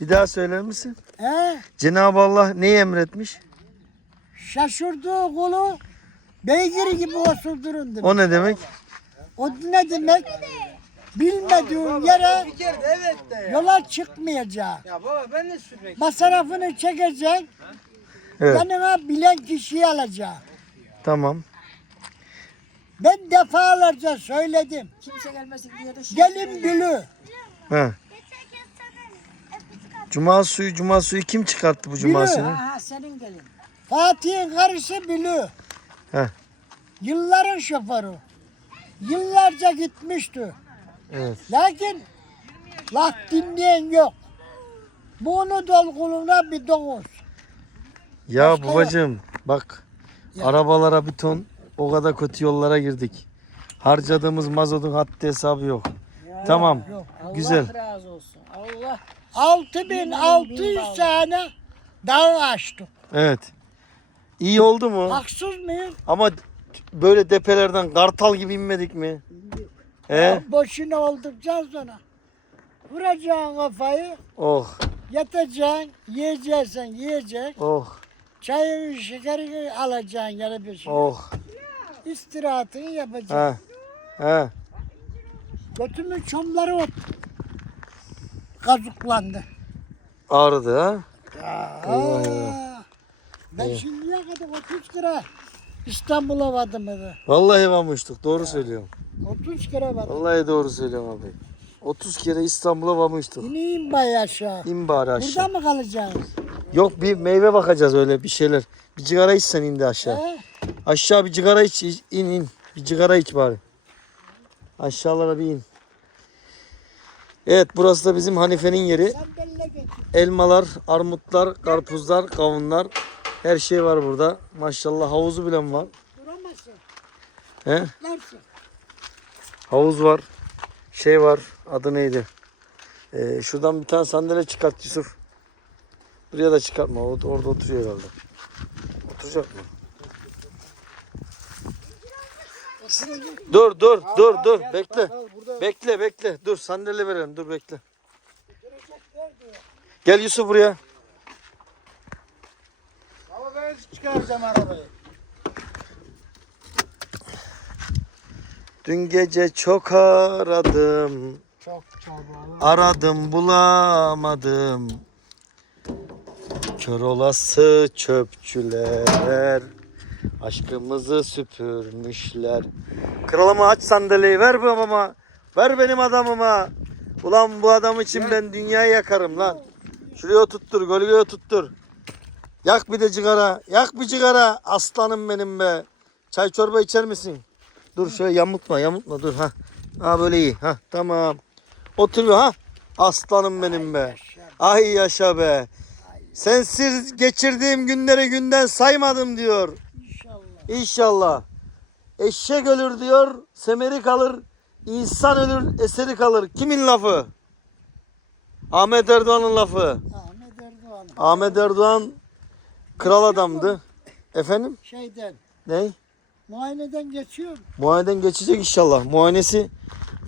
Bir daha söyler misin? He? Cenab-ı Allah neyi emretmiş? Şaşırdığı kulu beygir gibi osurdurun demiş. O ne demek? O ne demek? Bilmediğin yere Bir kere de evet de ya. yola çıkmayacak. Ya baba ben de sürmek Masrafını çekecek. Evet. Yanına bilen kişiyi alacak. Tamam. Ben defalarca söyledim. Kimse gelmesin diye de Gelin bülü. He. Cuma suyu, cuma suyu kim çıkarttı bu cuma Biliyor. suyunu? Aha senin gelin. Fatih'in karısı bülü. Heh. Yılların şoförü. Yıllarca gitmişti. Evet. Lakin laf dinleyen yok. Bunu dolguluna bir domuz. Ya Başka babacığım bak Ya. arabalara bir ton o kadar kötü yollara girdik. Harcadığımız mazotun haddi hesabı yok. Tamam. Yok. Allah Güzel. razı olsun. Allah 6600 tane dağ açtık. Evet. İyi oldu mu? Haksız mıyım? Ama böyle depelerden kartal gibi inmedik mi? He? Boşuna olduktan sonra vuracaksın kafayı, Oh, yatacaksın, yiyeceksen yiyecek, oh, çayını, şekerini alacaksın yarı bir şey. oh. İstirahatını yapacaksın. Ha. Ha. Götümün çomları ot. Kazıklandı. Ağrıdı ha? Aa, ben şimdiye kadar 30 lira İstanbul'a vardım eve. Vallahi varmıştık. Doğru söylüyorum. 30 kere vardım. Vallahi doğru söylüyorum abi. 30 kere İstanbul'a varmıştık. İneyim bay aşağı. İn bari aşağı. Burada mı kalacağız? Yok bir meyve bakacağız öyle bir şeyler. Bir cigara içsen indi aşağı. He? Aşağı bir cigara iç, iç- in in. Bir cigara iç bari. Aşağılara bir in. Evet burası da bizim Hanife'nin yeri. Elmalar, armutlar, karpuzlar, kavunlar. Her şey var burada. Maşallah havuzu bile var. Duramazsın. He? Dersin. Havuz var. Şey var. Adı neydi? Ee, şuradan bir tane sandalye çıkart Yusuf. Buraya da çıkartma. O, orada oturuyor herhalde. Oturacak mı? Dur dur dur dur. Bekle. Bekle bekle. Dur sandalye verelim. Dur bekle. Gel Yusuf buraya. Ama ben çıkaracağım arabayı. Dün gece çok aradım. Çok çabuk. Aradım bulamadım. Kör olası çöpçüler aşkımızı süpürmüşler. Kralıma aç sandalyeyi ver babama. Ver benim adamıma. Ulan bu adam için ben dünyayı yakarım lan. Şuraya oturttur, gölgeye oturttur. Yak bir de cigara. Yak bir cigara. Aslanım benim be. Çay çorba içer misin? Dur şöyle yamutma, yamutma dur ha. Ha böyle iyi. Ha tamam. Otur ha. Aslanım benim be. Ay yaşa be. Sensiz geçirdiğim günleri günden saymadım diyor. İnşallah. Eşek ölür diyor, semeri kalır. İnsan ölür, eseri kalır. Kimin lafı? Ahmet Erdoğan'ın lafı. Ahmet Erdoğan. Ahmet Erdoğan kral adamdı. Efendim? Şeyden. Ne? Muayeneden geçiyor. Muayeneden geçecek inşallah. Muayenesi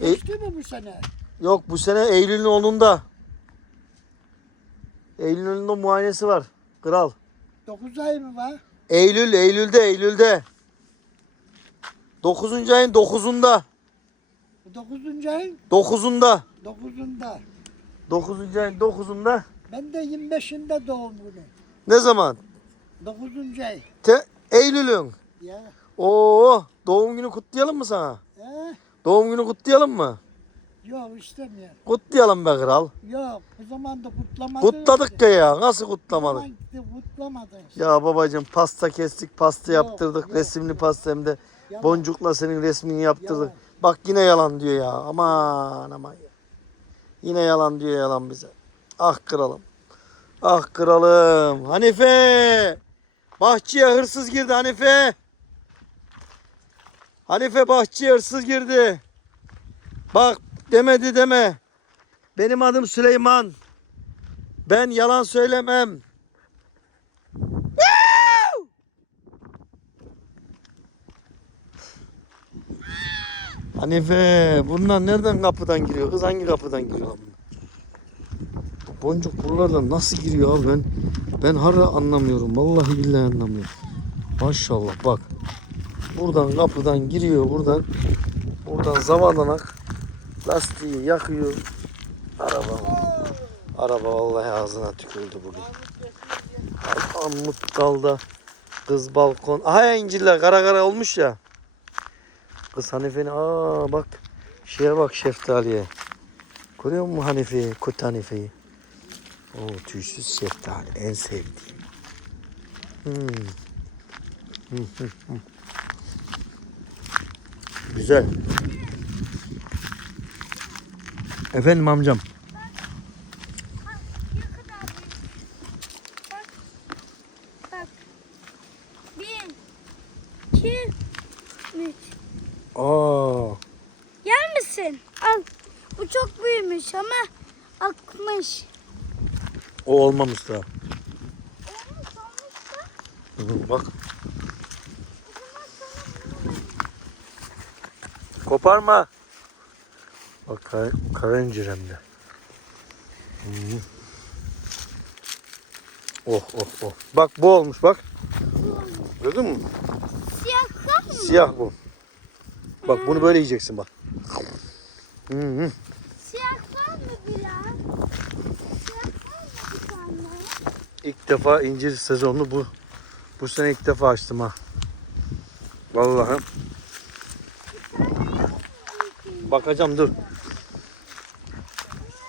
E- Geçti mi bu sene? yok bu sene Eylül'ün 10'unda. Eylül'ün 10'unda muayenesi var. Kral. 9 ay mı var? Eylül, Eylül'de, Eylül'de. 9. ayın 9'unda. Bu 9. ayın 9'unda. 9'unda. 9. ayın 9'unda. Ben de 25'inde doğum günü. Ne zaman? 9. ay. Te Eylül'ün. Ya. Oo, doğum günü kutlayalım mı sana? He? Doğum günü kutlayalım mı? Yok istemiyorum. Kutlayalım be kral. Yok bu zaman da kutlamadık. Kutladık ya ya. Nasıl kutlamadık? Kutlamadın. Ya babacığım pasta kestik, pasta Yok, yaptırdık. yok. Resimli pasta hem de Yalan. boncukla senin resmini yaptırdık. Yalan. Bak yine yalan diyor ya. Aman aman. Yine yalan diyor yalan bize. Ah kralım. Ah kralım. Hanife. Bahçeye hırsız girdi Hanife. Hanife bahçeye hırsız girdi. Bak demedi deme. Benim adım Süleyman. Ben yalan söylemem. Hanife bunlar nereden kapıdan giriyor? Kız hangi kapıdan giriyor? boncuk buralardan nasıl giriyor abi ben ben hala anlamıyorum. Vallahi billahi anlamıyorum. Maşallah bak. Buradan kapıdan giriyor buradan. Buradan zavalanak lastiği yakıyor. Araba. Araba vallahi ağzına tükürdü bugün. Armut dalda. Kız balkon. Aha ya incirler kara kara olmuş ya. Kız Hanife'nin aa bak şeye bak şeftaliye. Görüyor musun Hanife'yi? Kut Hanife'yi. Oo tüysüz şeftali en sevdiğim. Hmm. Hı, hı, hı. Güzel. Efendim amcam. Aa. Yer misin? Al. Bu çok büyümüş ama akmış. O olmamış daha. Olmuş olmuş da. Bak. Koparma. Bak kar karıncır hem de. Hı. Oh oh oh. Bak bu olmuş bak. Gördün mü? Siyah mı? Siyah bu. Bak bunu böyle yiyeceksin bak. Hı hı. Siyah var mı Bilal? Siyah var mı bir tane? İlk defa incir sezonunu bu bu sene ilk defa açtım ha. Vallahi. Bakacağım dur.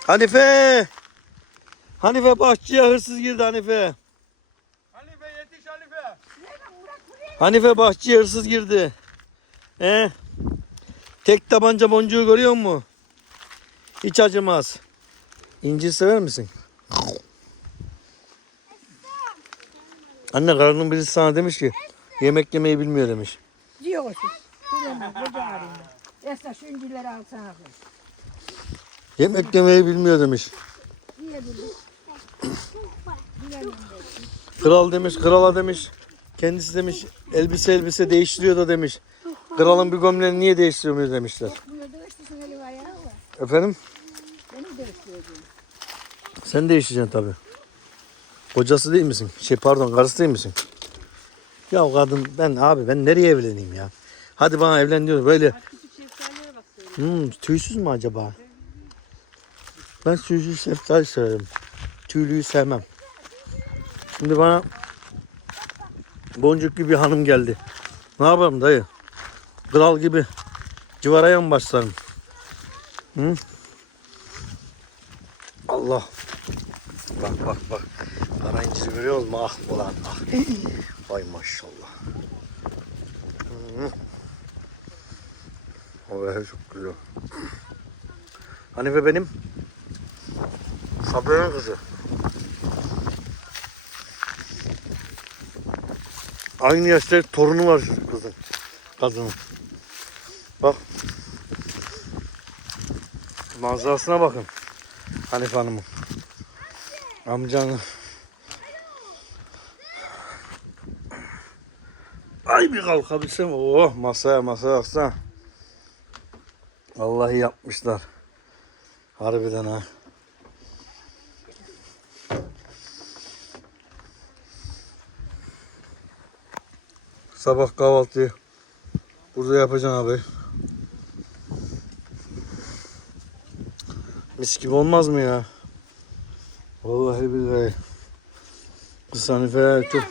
Hanife! Hanife bahçeye hırsız girdi Hanife. Halife yetiş Halife. Hanife bahçeye hırsız girdi. He? Tek tabanca boncuğu görüyor musun? Hiç acımaz. İncir sever misin? Anne karnın birisi sana demiş ki yemek yemeyi bilmiyor demiş. Diyor arayın. Esna şu incileri alsana. kız. Yemek yemeyi bilmiyor demiş. Kral demiş, krala demiş. Kendisi demiş elbise elbise değiştiriyor da demiş. Kralın bir gömleğini niye değiştirmiyor demişler. Efendim? Sen değişeceksin tabi. Kocası değil misin? Şey pardon karısı değil misin? Ya kadın ben abi ben nereye evleneyim ya? Hadi bana evlen diyor böyle. Hmm, tüysüz mü acaba? Ben tüysüz şeftali severim. Tüylüyü sevmem. Şimdi bana boncuk gibi hanım geldi. Ne yapalım dayı? Kral gibi civaraya mı başlarım? Hı? Allah. Bak bak bak. Kara inciri görüyor musun? Ah ulan ah. Vay maşallah. Hı. Be çok güzel. Hanife benim Sabri'nin kızı. Aynı yaşta torunu var kızın. Kadının. Bak. Manzarasına bakın. Hanife Hanım'ın. Amcanı. Ay bir kalkabilsem. Oh masaya masaya baksana. Vallahi yapmışlar. Harbiden ha. Sabah kahvaltıyı burada yapacaksın abi. Mis gibi olmaz mı ya? Vallahi billahi. Kız Hanife çok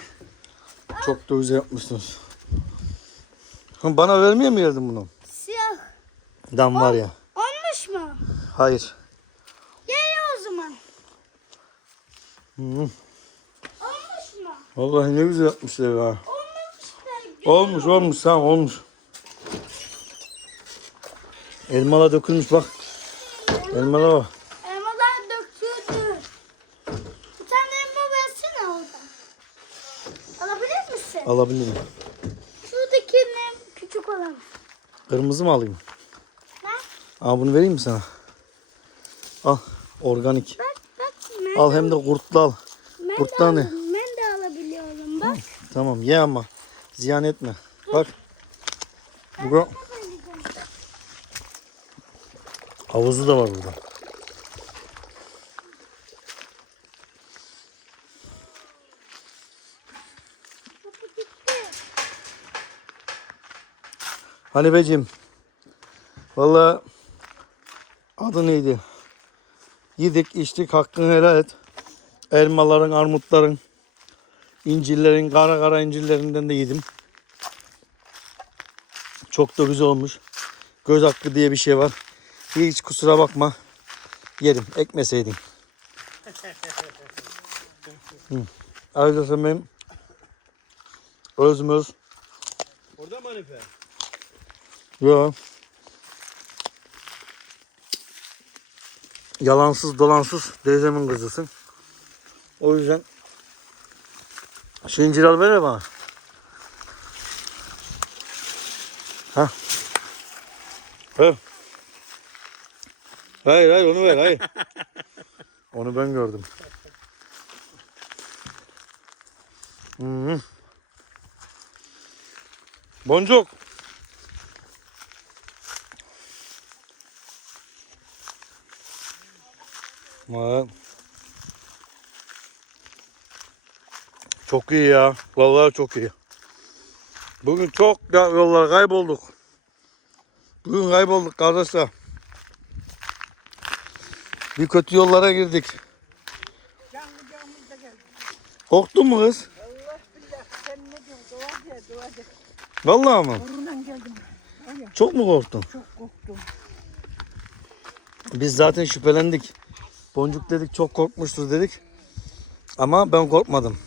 çok da güzel yapmışsınız. Bana vermeye mi geldin bunu? Siyah. Dam var ya. Olmuş mu? Hayır. Gel o zaman. Hı. Olmuş mu? Vallahi ne güzel yapmışlar ha. Olmuş olmuş tamam olmuş. Elmalar dökülmüş bak. Elmalar bak. Elmalar döküldü. Bir tane elma versene oradan. Alabilir misin? Alabilirim. Şuradaki ne küçük olan. Kırmızı mı alayım? Ne? Aa bunu vereyim mi sana? Al organik. Bak bak. Ben, Al hem de kurtlu al. ben, de, ne? al- ben de alabiliyorum bak. Tamam ye ama. Ziyan etme. Bak. Bu Havuzu da var burada. Hanifeciğim. Valla adı neydi? Yedik içtik hakkını helal et. Elmaların, armutların, incirlerin, kara kara incirlerinden de yedim. Çok da güzel olmuş. Göz hakkı diye bir şey var. Hiç kusura bakma. Yerim. Ekmeseydin. Hı. Arkadaşlar benim özümüz Orada mı Hanife? Yo. Yalansız dolansız teyzemin kızısın. O yüzden şu incir al ver bana. Ha. Ver. Hayır hayır onu ver hayır. onu ben gördüm. Hı -hı. Boncuk. Ama çok iyi ya. Vallahi çok iyi. Bugün çok yollar kaybolduk. Bugün kaybolduk kardeşler. Bir kötü yollara girdik. Korktun mu kız? Vallahi mı? Çok mu korktun? çok korktum. Biz zaten şüphelendik. Boncuk dedik çok korkmuştur dedik. Ama ben korkmadım.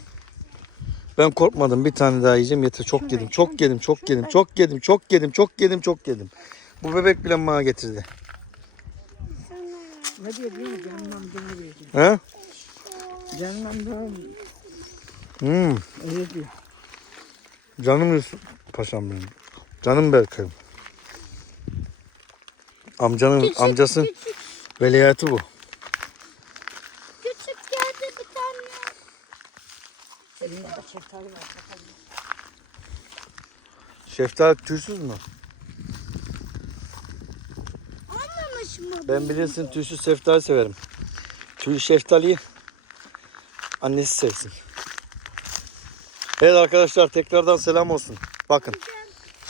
Ben korkmadım. Bir tane daha yiyeceğim yeter. Çok yedim. Çok yedim. Çok yedim. Çok yedim. Çok yedim. Çok yedim. Çok yedim. Bu bebek bile bana getirdi. Ne diyor biliyor musun? Canım beni verdi. He? Canım da Hmm. öyle diyor. Canım Yusuf paşam benim. Canım Berkay'ım. Amcanın amcası Küçük, velayeti bu. küçük yerde bir tane. Elinde de şeftali var. Bakalım. Şeftali tüysüz mü? Olmamış mı? Ben bilirsin tüysüz şeftali severim. Tüylü şeftaliyi annesi sevsin. Evet arkadaşlar tekrardan selam olsun. Bakın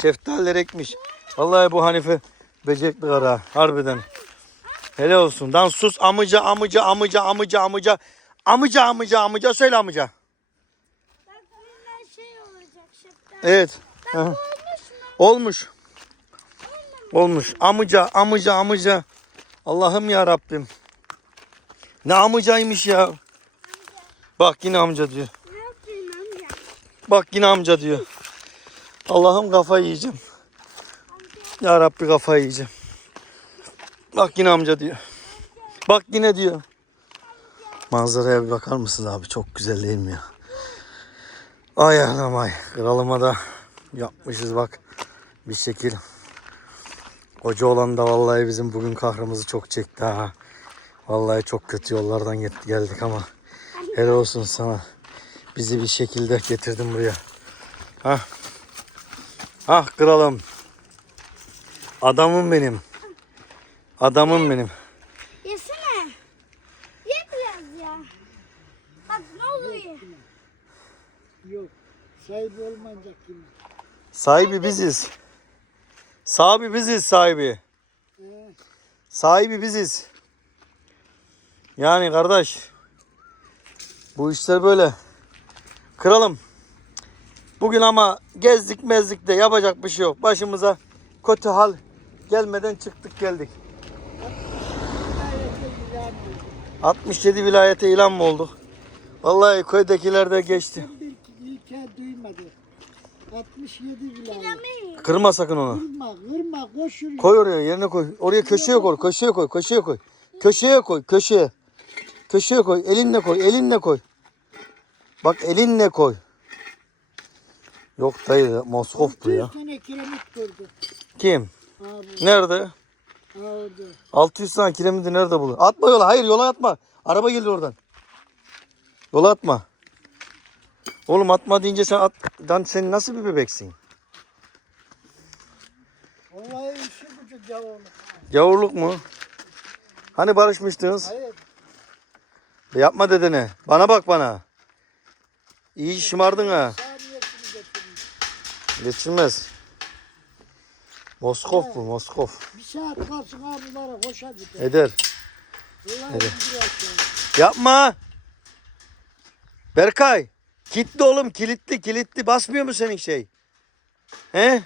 şeftaliler ekmiş. Vallahi bu Hanife becerikli kara harbiden. Hele olsun. Dan sus amıca amıca amıca amıca amıca amıca amıca amıca söyle amıca. Bak bunlar şey olacak şeftali. Evet. Bak. Olmuş mu? Olmuş. Amıca, amıca, amıca. Allah'ım ya Rabbim. Ne amcaymış ya. Bak yine amca diyor. Amca? Bak yine amca diyor. Allah'ım kafayı yiyeceğim. Ya Rabbi kafayı yiyeceğim. Bak yine amca diyor. Bak yine diyor. Manzaraya bir bakar mısınız abi? Çok güzel değil mi ya? Ay anam ay. Kralıma da yapmışız bak. Bir şekil. Koca olan da vallahi bizim bugün kahrımızı çok çekti ha. Vallahi çok kötü yollardan geldik ama helal olsun sana. Bizi bir şekilde getirdin buraya. Ha. Ah kralım. Adamım benim. Adamım benim. Yesene. Ye biraz ya. Bak ne oluyor? Yok. Sahibi olmayacak gibi. Sahibi biziz. Sahibi biziz sahibi. Sahibi biziz. Yani kardeş. Bu işler böyle. Kralım. Bugün ama gezdik mezdik de yapacak bir şey yok. Başımıza kötü hal gelmeden çıktık geldik. gayet ilan oldu. 67 vilayete ilan mı olduk? Vallahi köydekiler de geçti. İlke duymadı. 67 vilayet. Kırma sakın onu. Kırma, kırma, koşur. Koy oraya yerine koy. Oraya köşeye koy. Köşeye koy. Köşeye koy. Köşeye koy. Köşeye. Köşeye koy. Elinle koy. Elinle koy. Bak elinle koy. Yok dayı Moskov bu ya. 600 tane kiremit kurdu. Kim? Abi, Nerede? orada. 600 tane kiremidi nerede bulur? Atma yola. Hayır yola atma. Araba gelir oradan. Yola atma. Oğlum atma deyince sen at. Lan sen nasıl bir bebeksin? Vallahi işi gücü gavurluk. Gavurluk mu? Hani barışmıştınız? Hayır, Yapma dedene. Bana bak bana. İyi şımardın ha. Geçilmez. Moskov bu Moskov. Bir saat kalsın ablalara hoşa gider. Eder. Aşağı. Yapma. Berkay. Kilitli oğlum kilitli kilitli. Basmıyor mu senin şey? He?